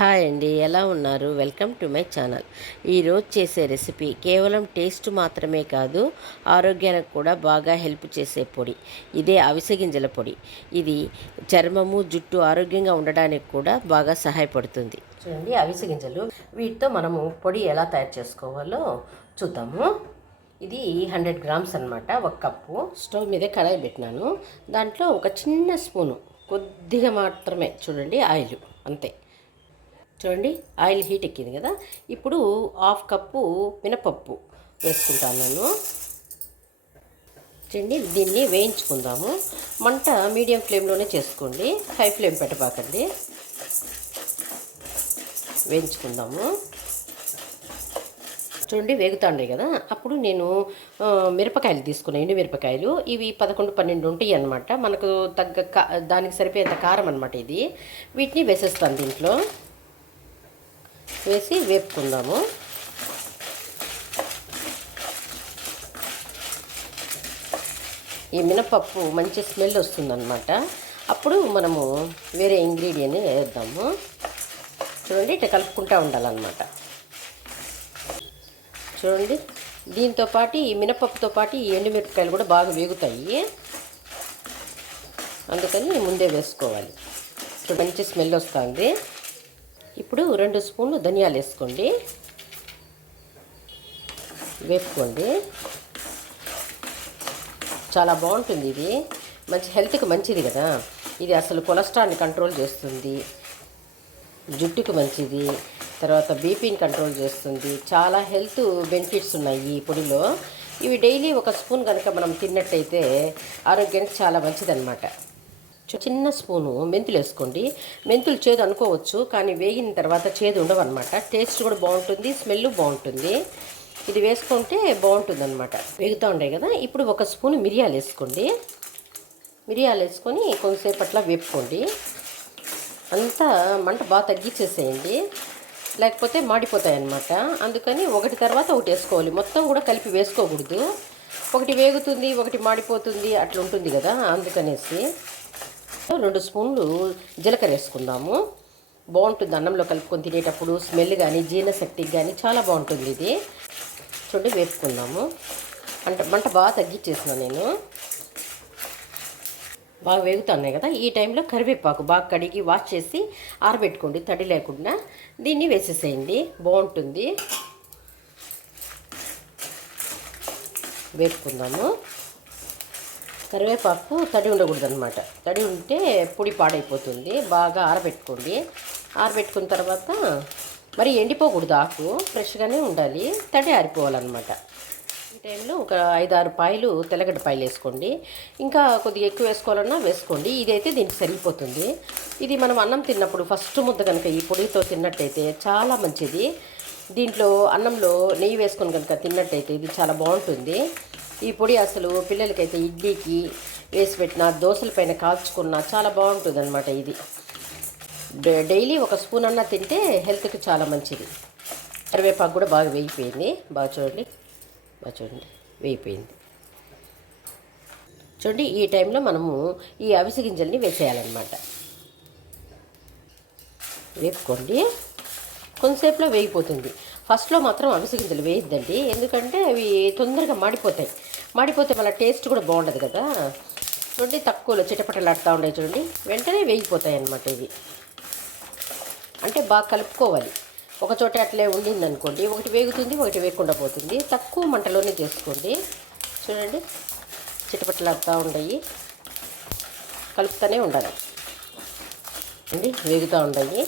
Hi అండి ఎలా ఉన్నారు? Welcome to my channel. ఈరోజు చేసే రెసిపీ కేవలం టేస్ట్ మాత్రమే కాదు ఆరోగ్యానికి కూడా బాగా హెల్ప్ చేసే పొడి. ఇదే అవిసె గింజల పొడి. ఇది చర్మము జుట్టు ఆరోగ్యంగా ఉండడానికి కూడా బాగా సహాయపడుతుంది. చూడండి అవిసె గింజలు. వీటితో మనము పొడి ఎలా తయారు చేసుకోవాలో చూద్దాము. ఇది హండ్రెడ్ గ్రామ్స్ అనమాట ఒక కప్పు. స్టవ్ మీద కడాయి పెట్టినాను. దాంట్లో ఒక చిన్న స్పూను కొద్దిగా మాత్రమే చూడండి ఆయిల్ అంతే. చూడండి ఆయిల్ హీట్ ఎక్కింది కదా? ఇప్పుడు హాఫ్ కప్పు మినపప్పు వేసుకుంటాను నేను. చూడండి దీన్ని వేయించుకుందాము. మంట మీడియం ఫ్లేమ్లోనే చేసుకోండి. హై ఫ్లేమ్ పెట్టబాకండి. వేయించుకుందాము. చూడండి వేగుతాండే కదా? అప్పుడు నేను మిరపకాయలు తీసుకున్నాను ఎండు మిరపకాయలు. ఇవి పదకొండు పన్నెండు ఉంటాయి అనమాట మనకు తగ్గ కా దానికి సరిపోయేంత కారం అనమాట ఇది. వీటిని వేసేస్తాను దీంట్లో. వేసి వేపుకుందాము. ఈ మినపప్పు మంచి స్మెల్ వస్తుందన్నమాట. అప్పుడు మనము వేరే ఇంగ్రీడియంట్ వేద్దాము. చూడండి ఇట్లా కలుపుకుంటూ ఉండాలన్నమాట. చూడండి దీంతో పాటు ఈ మినపప్పుతో పాటు ఈ ఎండుమిరపకాయలు కూడా బాగా వేగుతాయి. అందుకని ముందే వేసుకోవాలి. మంచి స్మెల్ వస్తుంది. ఇప్పుడు రెండు స్పూన్లు ధనియాలు వేసుకోండి. వేపుకోండి. చాలా బాగుంటుంది ఇది. మంచి హెల్త్కి మంచిది కదా. ఇది అసలు కొలెస్ట్రాల్ని కంట్రోల్ చేస్తుంది. జుట్టుకు మంచిది. తర్వాత బీపీని కంట్రోల్ చేస్తుంది. చాలా హెల్త్ బెనిఫిట్స్ ఉన్నాయి ఈ పొడిలో. ఇవి డైలీ ఒక స్పూన్ కనుక మనం తిన్నట్టయితే ఆరోగ్యానికి చాలా మంచిదన్నమాట. చిన్న స్పూను మెంతులు వేసుకోండి. మెంతులు చేదు అనుకోవచ్చు కానీ వేగిన తర్వాత చేదు ఉండవు అనమాట టేస్ట్ కూడా బాగుంటుంది స్మెల్ బాగుంటుంది. ఇది వేసుకుంటే బాగుంటుంది అనమాట వేగుతూ ఉండే కదా ఇప్పుడు ఒక స్పూన్ మిరియాలు వేసుకోండి. మిరియాలు వేసుకొని కొంతసేపు అట్లా వేపుకోండి. అంతా మంట బాగా తగ్గించేసేయండి లేకపోతే మాడిపోతాయి అన్నమాట అందుకని ఒకటి తర్వాత ఒకటి వేసుకోవాలి. మొత్తం కూడా కలిపి వేసుకోకూడదు. ఒకటి వేగుతుంది ఒకటి మాడిపోతుంది అట్లా ఉంటుంది కదా అందుకనేసి. రెండు స్పూన్లు జీలకర్ర వేసుకుందాము. బాగుంటుంది అన్నంలో కలుపుకొని తినేటప్పుడు స్మెల్ కానీ జీర్ణశక్తికి కానీ చాలా బాగుంటుంది ఇది. చూడండి వేసుకుందాము అంటే మంట బాగా తగ్గించేసిన నేను. బాగా వేగుతున్నాయి కదా ఈ టైంలో కరివేపాకు బాగా కడిగి వాష్ చేసి ఆరబెట్టుకోండి తడి లేకుండా. దీన్ని వేసేసేయండి బాగుంటుంది. వేసుకుందాము కరివేపాకు తడి ఉండకూడదు అనమాట తడి ఉంటే పొడి పాడైపోతుంది. బాగా ఆరబెట్టుకోండి. ఆరబెట్టుకున్న తర్వాత మరి ఎండిపోకూడదు ఆకు. ఫ్రెష్గానే ఉండాలి. తడి ఆరిపోవాలన్నమాట. ఈ టైంలో ఒక ఐదారు పాయలు తెల్లగడ్డ పాయలు వేసుకోండి. ఇంకా కొద్దిగా ఎక్కువ వేసుకోవాలన్నా వేసుకోండి. ఇదైతే దీనికి సరిపోతుంది. ఇది మనం అన్నం తిన్నప్పుడు ఫస్ట్ ముద్ద కనుక ఈ పొడితో తిన్నట్టయితే చాలా మంచిది. దీంట్లో అన్నంలో నెయ్యి వేసుకొని కనుక తిన్నట్టయితే ఇది చాలా బాగుంటుంది. ఈ పొడి అసలు పిల్లలకైతే ఇడ్లీకి వేసి పెట్టిన దోశల పైన కాల్చుకున్న చాలా బాగుంటుంది అనమాట ఇది డైలీ ఒక స్పూన్ అన్నా తింటే హెల్త్కి చాలా మంచిది. కరివేపాకు కూడా బాగా వేగిపోయింది. బాగా చూడండి. బాగా చూడండి. వేగిపోయింది. చూడండి ఈ టైంలో మనము ఈ అవిసె గింజల్ని వేసేయాలన్నమాట. వేపుకోండి. కొంతసేపులో వేగిపోతుంది. ఫస్ట్లో మాత్రం అవిసె గింజలు వేయద్దండి. ఎందుకంటే అవి తొందరగా మాడిపోతాయి. మాడిపోతే మళ్ళీ టేస్ట్ కూడా బాగుండదు కదా. చూడండి తక్కువలో చిటపటలాడుతూ ఉండే చూడండి. వెంటనే వేగిపోతాయి అన్నమాట ఇవి. అంటే బాగా కలుపుకోవాలి. ఒక చోట అట్లే ఉండింది అనుకోండి ఒకటి వేగుతుంది ఒకటి వేయకుండా పోతుంది. తక్కువ మంటలోనే చేసుకోండి. చూడండి చిటపటలాడుతూ ఉండయి. కలుపుతూనే ఉండాలి. అండి వేగుతూ ఉండయి.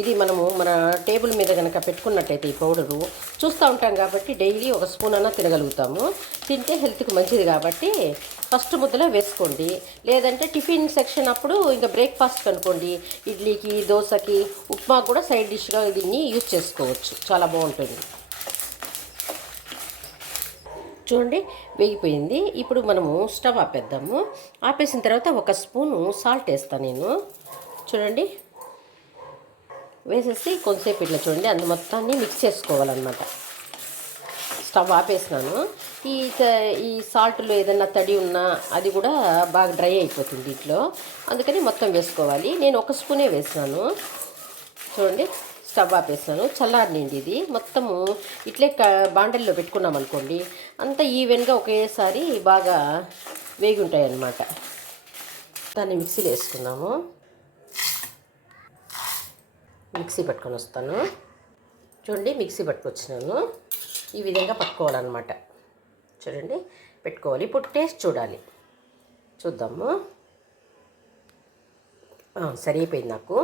ఇది మనము మన టేబుల్ మీద కనుక పెట్టుకున్నట్టయితే ఈ పౌడరు చూస్తూ ఉంటాం కాబట్టి డైలీ ఒక స్పూన్ అన్నా తినగలుగుతాము. తింటే హెల్త్కి మంచిది కాబట్టి ఫస్ట్ ముద్దలో వేసుకోండి. లేదంటే టిఫిన్ సెక్షన్ అప్పుడు ఇంకా బ్రేక్ఫాస్ట్ అనుకోండి. ఇడ్లీకి దోశకి ఉప్మా కూడా సైడ్ డిష్గా దీన్ని యూజ్ చేసుకోవచ్చు. చాలా బాగుంటుంది. చూడండి వేగిపోయింది. ఇప్పుడు మనము స్టవ్ ఆపేద్దాము. ఆపేసిన తర్వాత ఒక స్పూను సాల్ట్ వేస్తాను నేను. చూడండి. వేసేసి కొంతసేపు ఇట్లా చూడండి అందు మొత్తాన్ని మిక్స్ చేసుకోవాలన్నమాట. స్టవ్ ఆపేసినాను. ఈ ఈ సాల్ట్లో ఏదైనా తడి ఉన్నా అది కూడా బాగా డ్రై అయిపోతుంది దీంట్లో. అందుకని మొత్తం వేసుకోవాలి. నేను ఒక స్పూనే వేసాను చూడండి స్టవ్ ఆపేస్తాను చల్లారినండి ఇది. మొత్తము ఇట్లే క బాండల్లో పెట్టుకున్నాం అనుకోండి అంత ఈవెన్గా ఒకేసారి బాగా వేగి ఉంటాయి అన్నమాట దాన్ని మిక్సీలో వేసుకున్నాము మిక్సీ పట్టుకొని వస్తాను. చూడండి మిక్సీ పట్టుకొచ్చినాను. ఈ విధంగా పట్టుకోవాలన్నమాట. చూడండి పెట్టుకోవాలి. ఇప్పుడు టేస్ట్ చూడాలి. చూద్దాము. సరిపోయింది నాకు.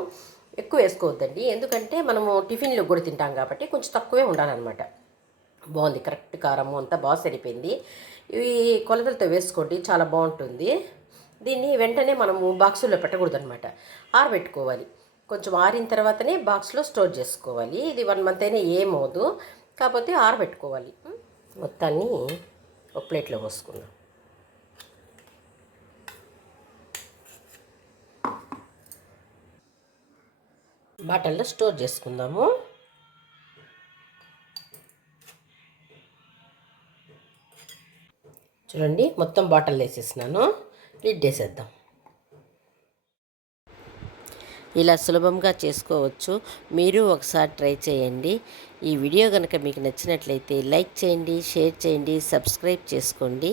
ఎక్కువ వేసుకోవద్దండి. ఎందుకంటే మనము టిఫిన్లో కూడా తింటాం కాబట్టి కొంచెం తక్కువే ఉండాలన్నమాట. బాగుంది. కరెక్ట్ కారము అంతా బాగా సరిపోయింది. ఇవి కొలతలతో వేసుకోండి. చాలా బాగుంటుంది. దీన్ని వెంటనే మనము బాక్సుల్లో పెట్టకూడదు అనమాట ఆరబెట్టుకోవాలి. కొంచెం ఆరిన తర్వాతనే బాక్స్లో స్టోర్ చేసుకోవాలి. ఇది వన్ మంత్ అయినా ఏమవుదు కాకపోతే ఆరబెట్టుకోవాలి. మొత్తాన్ని ఒక ప్లేట్లో పోసుకుందాం. బాటల్లో స్టోర్ చేసుకుందాము. చూడండి మొత్తం బాటిల్ వేసేసినాను. లిడ్ వేసేద్దాం. ఇలా సులభంగా చేసుకోవచ్చు. మీరు ఒకసారి ట్రై చేయండి. ఈ వీడియో కనుక మీకు నచ్చినట్లయితే లైక్ చేయండి షేర్ చేయండి సబ్స్క్రైబ్ చేసుకోండి.